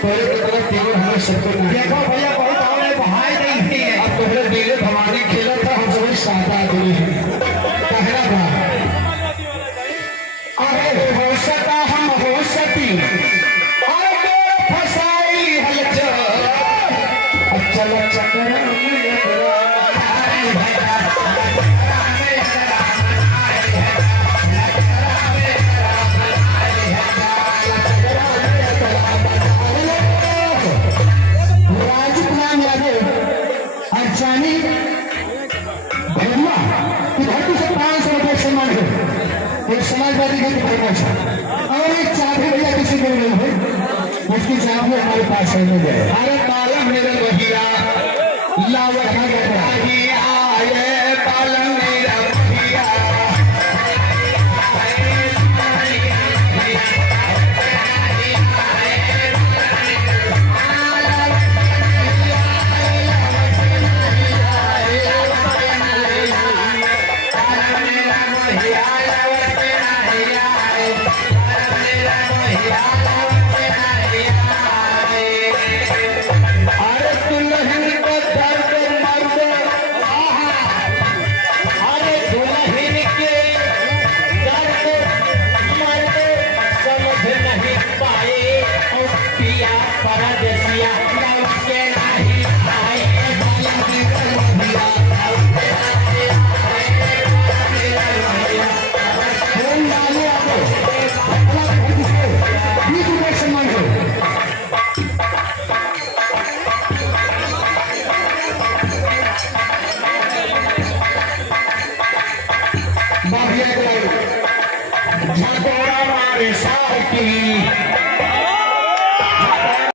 पहले की तरफ केवल हमें सबको देखो भैया बहुत हमारे भाई नहीं है। अब पहले दिले भवानी खेला था हम सभी सादा आदमी हैं पहला बार। अरे हो सका हम हो सकी अरे फसाई हलचल चल चक्कर अर्चानी भैया की धरती से 500 रुपये सम्मान है एक समाजवादी की प्रमोशन और एक चाबी भैया किसी को नहीं है उसकी चाबी हमारे पास है। अरे मालूम मेरे भैया लावत